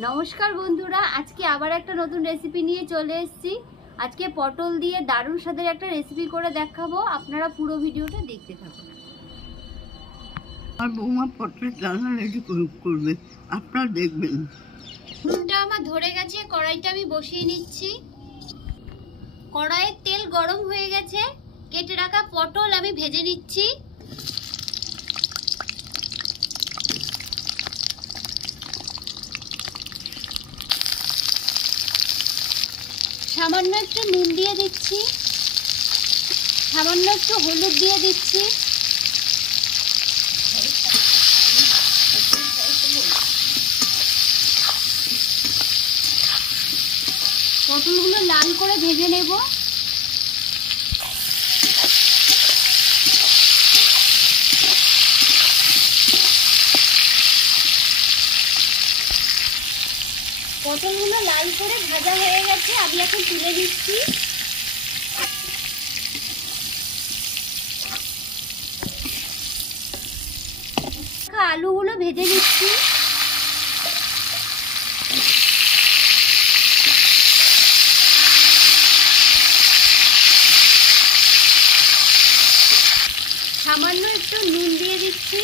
नमस्कार बंधुरा आज के आबार एक नतून रेसिपि निये चले एसेछि। आज के पटल दिए दारुण स्वादेर एक रेसिपि करे देखाबो, आपनारा पुरो भिडियोटा देखते थाकुन। আর বৌমা পটলের ডালনা রেডি করবে, আপনারা দেখবেন। নুনটা আমার ধরে গেছে, কড়াইটা আমি বসিয়ে নিচ্ছি। কড়াইয়ের তেল গরম হয়ে গেছে, কেটে রাখা পটল আমি ভেজে নিচ্ছি। সামান্য একটু নুন দিয়ে দিচ্ছি, সামান্য একটু হলুদ দিয়ে দিচ্ছি। পটলগুলো লাল করে ভেজে নেব। পটলগুলো লাল করে ভাজা হয়ে গেছে, আমি এখন তুলে দিচ্ছি। আলুগুলো ভেজে নিচ্ছি। সামান্য একটু নুন দিয়ে দিচ্ছি।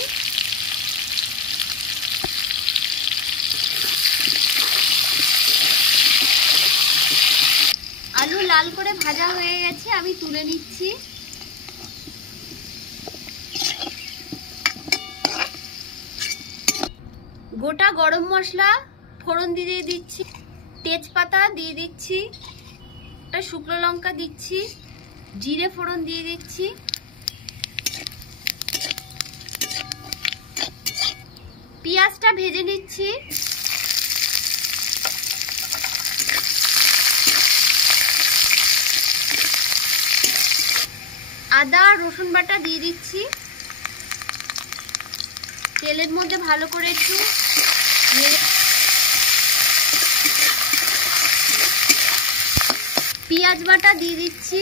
আলু লাল করে ভাজা হয়ে গেছে, আমি তুলে নিচ্ছি। গোটা গরম মশলা ফোড়ন দিয়ে দিচ্ছি, তেজপাতা দিয়ে দিচ্ছি, একটা শুকনো লঙ্কা দিচ্ছি, জিরে ফোড়ন দিয়ে দিচ্ছি। পেঁয়াজটা ভেজে নিচ্ছি। আদা রসুন বাটা দিয়ে দিচ্ছি। তেলের মধ্যে ভালো করে একটু পেঁয়াজ বাটা দিয়ে দিচ্ছি।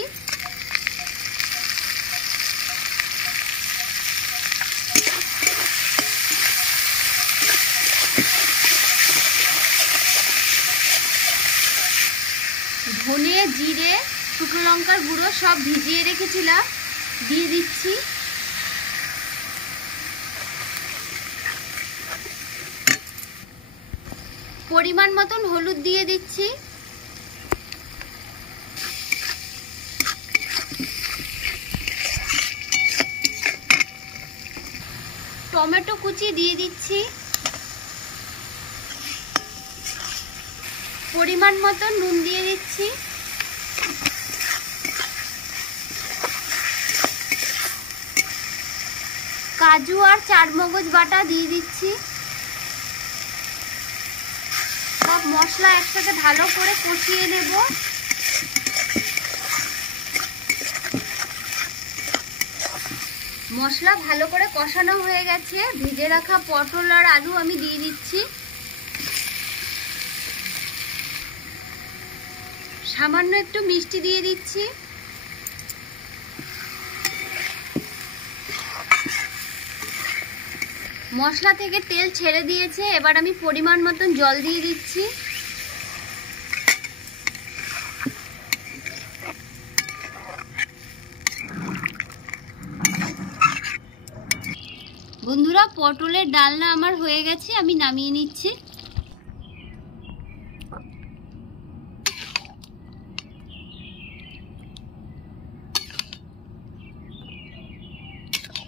ধনে জিরে শুকনো লঙ্কার গুঁড়ো সব ভিজিয়ে রেখেছিলাম, দিয়ে দিচ্ছি। পরিমাণ মতন হলুদ দিয়ে দিচ্ছি। টমেটো কুচি দিয়ে দিচ্ছি। পরিমাণ মতন নুন দিয়ে দিচ্ছি। কাজু আর চারমগজ বাটা দিয়ে দিচ্ছি। সব মশলা একসাথে ভালো করে কষিয়ে নেব। মশলা ভালো করে কষানো হয়ে গেছে, ভেজে রাখা পটল আর আলু আমি দিয়ে দিচ্ছি। সামান্য একটু মিষ্টি দিয়ে দিচ্ছি। মশলা থেকে তেল ছেড়ে দিয়েছে, এবার আমি পরিমাণ মতন জল দিয়ে দিচ্ছি। বন্ধুরা পটলের ডালনা আমার হয়ে গেছে, আমি নামিয়ে নিচ্ছি।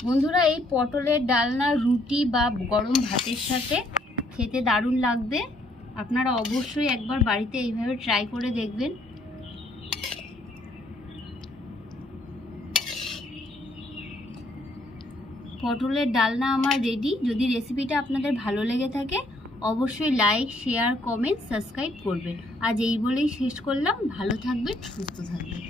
বন্ধুরা এই পটলের ডালনা রুটি বা গরম ভাতের সাথে খেতে দারুণ লাগবে। আপনারা অবশ্যই একবার বাড়িতে এইভাবে ট্রাই করে দেখবেন। পটলের ডালনা আমার রেডি। যদি রেসিপিটা আপনাদের ভালো লেগে থাকে অবশ্যই লাইক শেয়ার কমেন্ট সাবস্ক্রাইব করবেন। আজ এই বলেই শেষ করলাম। ভালো থাকবেন, সুস্থ থাকবেন।